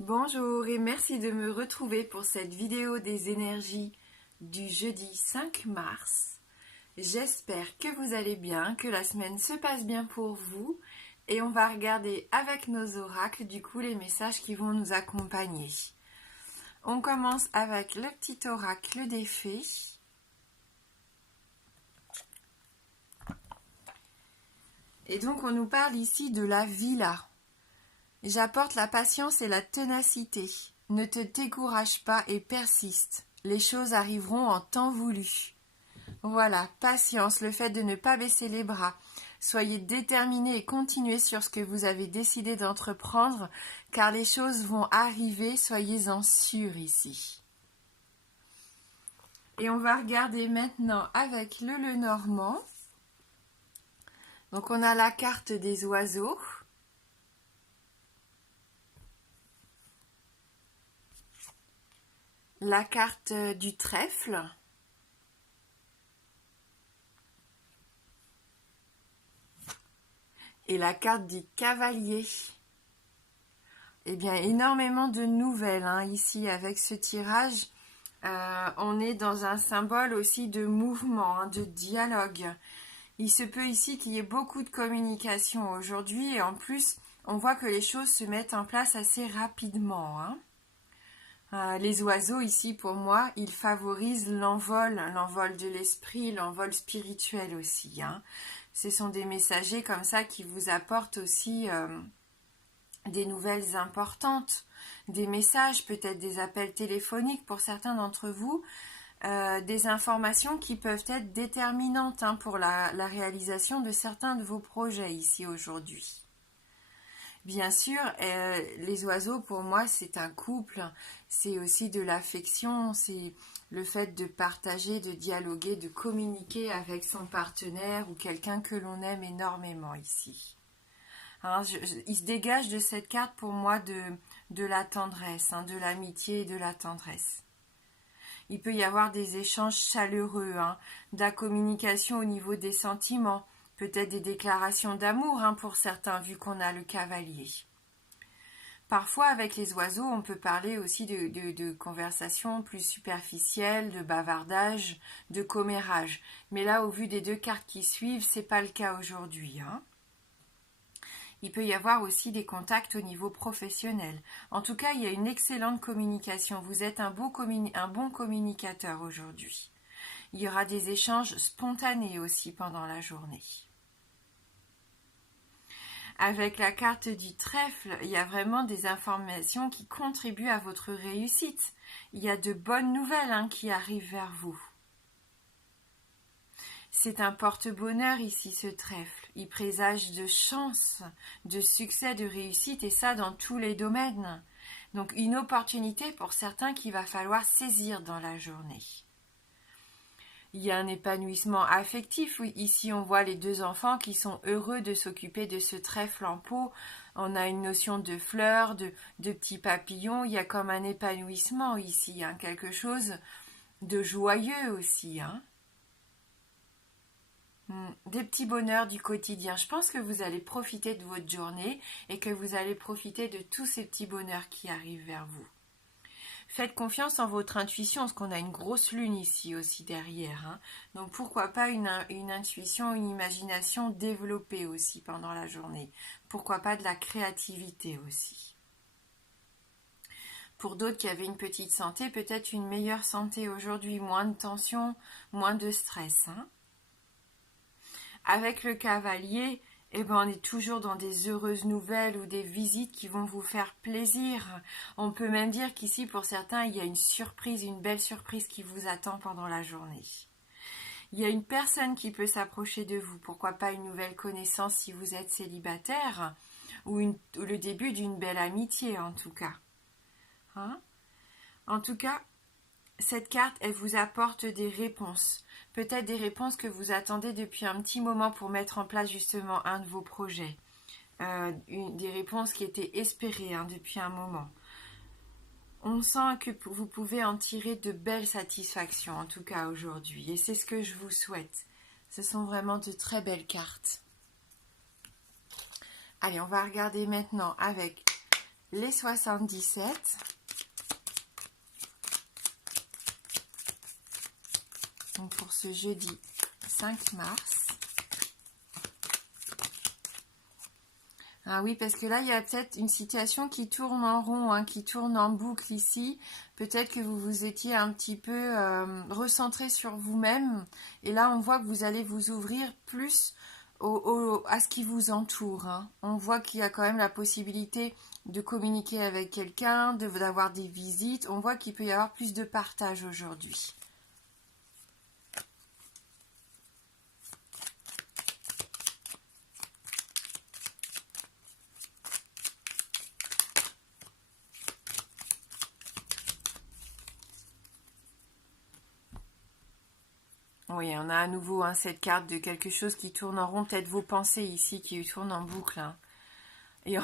Bonjour et merci de me retrouver pour cette vidéo des énergies du jeudi 5 mars. J'espère que vous allez bien, que la semaine se passe bien pour vous et on va regarder avec nos oracles du coup les messages qui vont nous accompagner. On commence avec le petit oracle des fées. Et donc on nous parle ici de la villa. J'apporte la patience et la ténacité. Ne te décourage pas et persiste. Les choses arriveront en temps voulu. Voilà, patience, le fait de ne pas baisser les bras. Soyez déterminés et continuez sur ce que vous avez décidé d'entreprendre, car les choses vont arriver, soyez-en sûrs ici. Et on va regarder maintenant avec le Lenormand. Donc on a la carte des oiseaux. La carte du trèfle et la carte du cavalier. Eh bien, énormément de nouvelles ici avec ce tirage. On est dans un symbole aussi de mouvement, de dialogue. Il se peut ici qu'il y ait beaucoup de communication aujourd'hui et en plus, on voit que les choses se mettent en place assez rapidement. Les oiseaux ici, pour moi, ils favorisent l'envol de l'esprit, l'envol spirituel aussi. Ce sont des messagers comme ça qui vous apportent aussi des nouvelles importantes, des messages, peut-être des appels téléphoniques pour certains d'entre vous, des informations qui peuvent être déterminantes pour la réalisation de certains de vos projets ici aujourd'hui. Bien sûr, les oiseaux, pour moi, c'est un couple, c'est aussi de l'affection, c'est le fait de partager, de dialoguer, de communiquer avec son partenaire ou quelqu'un que l'on aime énormément ici. Il se dégage de cette carte pour moi de la tendresse, de l'amitié et de la tendresse. Il peut y avoir des échanges chaleureux, de la communication au niveau des sentiments, peut-être des déclarations d'amour pour certains, vu qu'on a le cavalier. Parfois, avec les oiseaux, on peut parler aussi de conversations plus superficielles, de bavardage, de commérage. Mais là, au vu des deux cartes qui suivent, c'est pas le cas aujourd'hui. Il peut y avoir aussi des contacts au niveau professionnel. En tout cas, il y a une excellente communication. Vous êtes un bon communicateur aujourd'hui. Il y aura des échanges spontanés aussi pendant la journée. Avec la carte du trèfle, il y a vraiment des informations qui contribuent à votre réussite. Il y a de bonnes nouvelles qui arrivent vers vous. C'est un porte-bonheur ici, ce trèfle. Il présage de chance, de succès, de réussite, et ça dans tous les domaines. Donc une opportunité pour certains qu'il va falloir saisir dans la journée. Il y a un épanouissement affectif. Oui, ici, on voit les deux enfants qui sont heureux de s'occuper de ce trèfle en pot. On a une notion de fleurs, de petits papillons. Il y a comme un épanouissement ici, quelque chose de joyeux aussi. Des petits bonheurs du quotidien. Je pense que vous allez profiter de votre journée et que vous allez profiter de tous ces petits bonheurs qui arrivent vers vous. Faites confiance en votre intuition, parce qu'on a une grosse lune ici aussi derrière. Donc pourquoi pas une intuition, une imagination développée aussi pendant la journée. Pourquoi pas de la créativité aussi. Pour d'autres qui avaient une petite santé, peut-être une meilleure santé aujourd'hui, moins de tension, moins de stress. Avec le cavalier, on est toujours dans des heureuses nouvelles ou des visites qui vont vous faire plaisir. On peut même dire qu'ici, pour certains, il y a une surprise, une belle surprise qui vous attend pendant la journée. Il y a une personne qui peut s'approcher de vous. Pourquoi pas une nouvelle connaissance si vous êtes célibataire ou le début d'une belle amitié en tout cas. En tout cas, cette carte, elle vous apporte des réponses. Peut-être des réponses que vous attendez depuis un petit moment pour mettre en place justement un de vos projets. Des réponses qui étaient espérées depuis un moment. On sent que vous pouvez en tirer de belles satisfactions, en tout cas aujourd'hui. Et c'est ce que je vous souhaite. Ce sont vraiment de très belles cartes. Allez, on va regarder maintenant avec les 77. Donc pour ce jeudi 5 mars. Ah oui, parce que là, il y a peut-être une situation qui tourne en rond, hein, qui tourne en boucle ici. Peut-être que vous vous étiez un petit peu recentré sur vous-même. Et là, on voit que vous allez vous ouvrir plus à ce qui vous entoure, hein. On voit qu'il y a quand même la possibilité de communiquer avec quelqu'un, d'avoir des visites. On voit qu'il peut y avoir plus de partage aujourd'hui. Oui, on a à nouveau cette carte de quelque chose qui tourne en rond, peut-être vos pensées ici qui tournent en boucle, hein. Et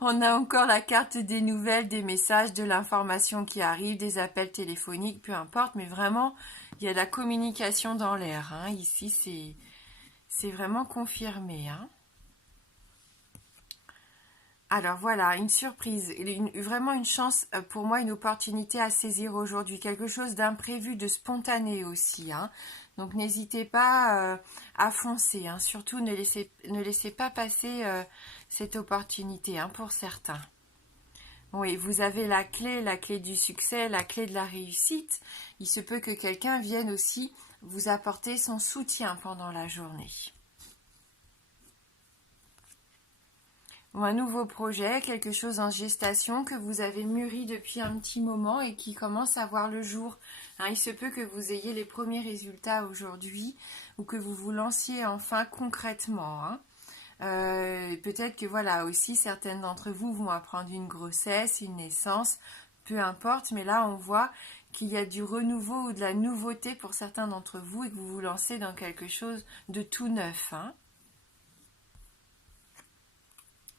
on a encore la carte des nouvelles, des messages, de l'information qui arrive, des appels téléphoniques, peu importe, mais vraiment, il y a de la communication dans l'air, hein. Ici, c'est vraiment confirmé, hein. Alors voilà, une surprise, vraiment une chance pour moi, une opportunité à saisir aujourd'hui, quelque chose d'imprévu, de spontané aussi, hein. Donc n'hésitez pas à foncer, hein. Surtout ne laissez pas passer cette opportunité, hein, pour certains. Oui, vous avez la clé du succès, la clé de la réussite. Il se peut que quelqu'un vienne aussi vous apporter son soutien pendant la journée. Ou un nouveau projet, quelque chose en gestation que vous avez mûri depuis un petit moment et qui commence à voir le jour, hein. Il se peut que vous ayez les premiers résultats aujourd'hui ou que vous vous lanciez enfin concrètement, hein. Peut-être que voilà aussi certaines d'entre vous vont apprendre une grossesse, une naissance, peu importe, mais là on voit qu'il y a du renouveau ou de la nouveauté pour certains d'entre vous et que vous vous lancez dans quelque chose de tout neuf, hein.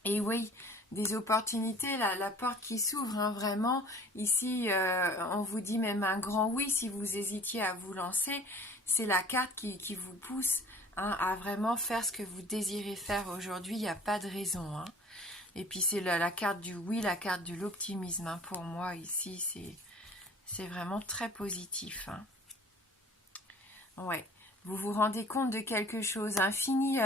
Et oui, des opportunités, la porte qui s'ouvre, hein, vraiment. Ici, on vous dit même un grand oui si vous hésitiez à vous lancer. C'est la carte qui vous pousse, hein, à vraiment faire ce que vous désirez faire aujourd'hui. Il n'y a pas de raison, hein. Et puis c'est la carte du oui, la carte de l'optimisme, hein. Pour moi, ici, c'est vraiment très positif, hein. Ouais. Vous vous rendez compte de quelque chose, hein. Fini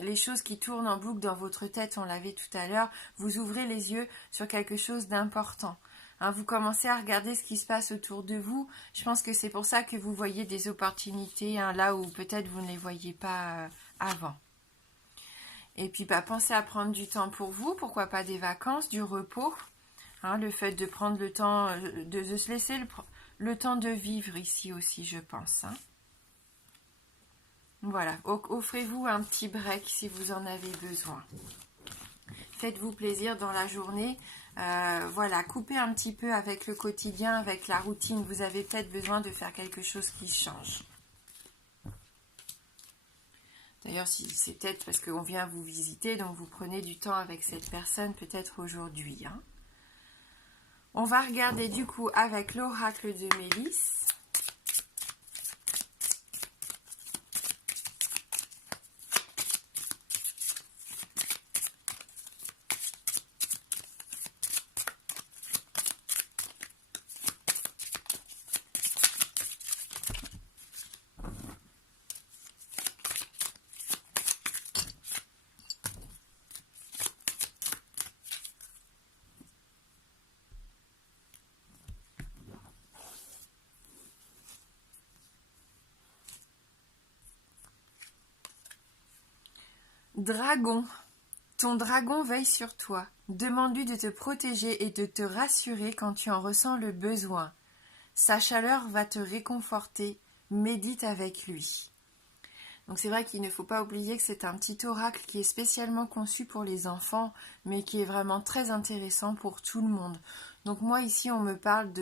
les choses qui tournent en boucle dans votre tête, on l'avait tout à l'heure. Vous ouvrez les yeux sur quelque chose d'important, hein. Vous commencez à regarder ce qui se passe autour de vous. Je pense que c'est pour ça que vous voyez des opportunités, hein, là où peut-être vous ne les voyiez pas avant. Et puis pensez à prendre du temps pour vous, pourquoi pas des vacances, du repos, hein, le fait de prendre le temps, de se laisser le temps de vivre ici aussi, je pense, hein. Voilà, offrez-vous un petit break si vous en avez besoin. Faites-vous plaisir dans la journée. Voilà, coupez un petit peu avec le quotidien, avec la routine. Vous avez peut-être besoin de faire quelque chose qui change. D'ailleurs, c'est peut-être parce qu'on vient vous visiter, donc vous prenez du temps avec cette personne peut-être aujourd'hui, hein. On va regarder du coup avec l'oracle de Mélisse. Dragon, ton dragon veille sur toi. Demande-lui de te protéger et de te rassurer quand tu en ressens le besoin. Sa chaleur va te réconforter. Médite avec lui. Donc c'est vrai qu'il ne faut pas oublier que c'est un petit oracle qui est spécialement conçu pour les enfants, mais qui est vraiment très intéressant pour tout le monde. Donc moi ici on me parle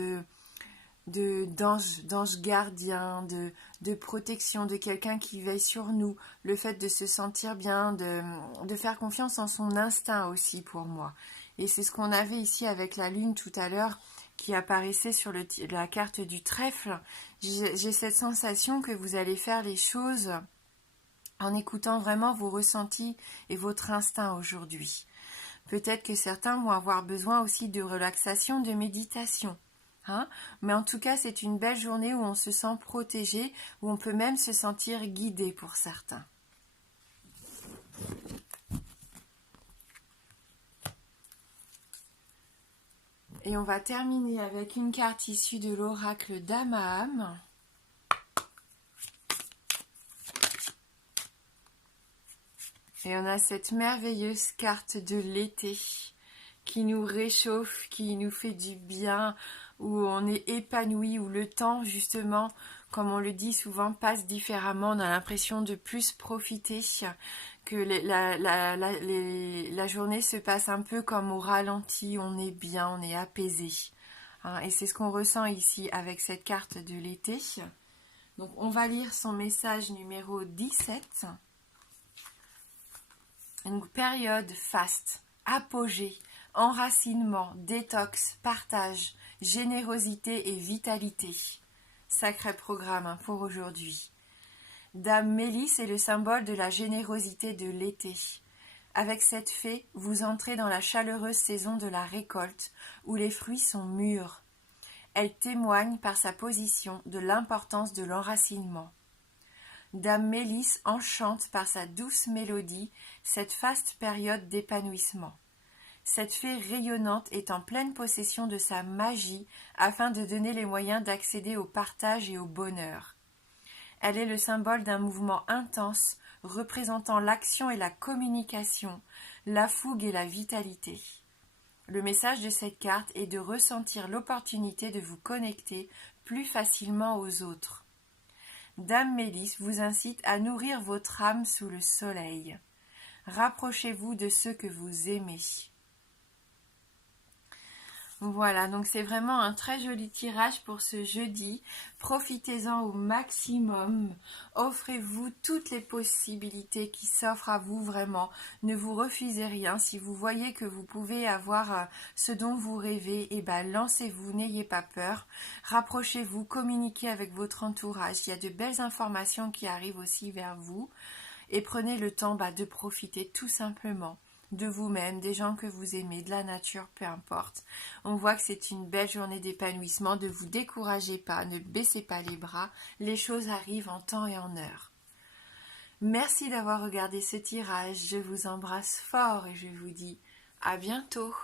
d'ange gardien, de protection, de quelqu'un qui veille sur nous, le fait de se sentir bien, de faire confiance en son instinct aussi pour moi. Et c'est ce qu'on avait ici avec la lune tout à l'heure qui apparaissait sur la carte du trèfle. J'ai cette sensation que vous allez faire les choses en écoutant vraiment vos ressentis et votre instinct aujourd'hui. Peut-être que certains vont avoir besoin aussi de relaxation, de méditation. Hein, mais en tout cas, c'est une belle journée où on se sent protégé, où on peut même se sentir guidé pour certains. Et on va terminer avec une carte issue de l'oracle d'Amaham. Et on a cette merveilleuse carte de l'été qui nous réchauffe, qui nous fait du bien, où on est épanoui, où le temps, justement, comme on le dit souvent, passe différemment. On a l'impression de plus profiter, que la journée se passe un peu comme au ralenti, on est bien, on est apaisé. Hein, et c'est ce qu'on ressent ici avec cette carte de l'été. Donc on va lire son message numéro 17. Une période faste, apogée, enracinement, détox, partage, générosité et vitalité. Sacré programme pour aujourd'hui. Dame Mélisse est le symbole de la générosité de l'été. Avec cette fée, vous entrez dans la chaleureuse saison de la récolte, où les fruits sont mûrs. Elle témoigne par sa position de l'importance de l'enracinement. Dame Mélisse enchante par sa douce mélodie cette faste période d'épanouissement. Cette fée rayonnante est en pleine possession de sa magie afin de donner les moyens d'accéder au partage et au bonheur. Elle est le symbole d'un mouvement intense représentant l'action et la communication, la fougue et la vitalité. Le message de cette carte est de ressentir l'opportunité de vous connecter plus facilement aux autres. Dame Mélisse vous incite à nourrir votre âme sous le soleil. Rapprochez-vous de ceux que vous aimez. Voilà, donc c'est vraiment un très joli tirage pour ce jeudi. Profitez-en au maximum. Offrez-vous toutes les possibilités qui s'offrent à vous vraiment. Ne vous refusez rien. Si vous voyez que vous pouvez avoir ce dont vous rêvez, lancez-vous, n'ayez pas peur. Rapprochez-vous, communiquez avec votre entourage. Il y a de belles informations qui arrivent aussi vers vous. Et prenez le temps de profiter tout simplement de vous-même, des gens que vous aimez, de la nature, peu importe. On voit que c'est une belle journée d'épanouissement. Ne vous découragez pas, ne baissez pas les bras. Les choses arrivent en temps et en heure. Merci d'avoir regardé ce tirage. Je vous embrasse fort et je vous dis à bientôt.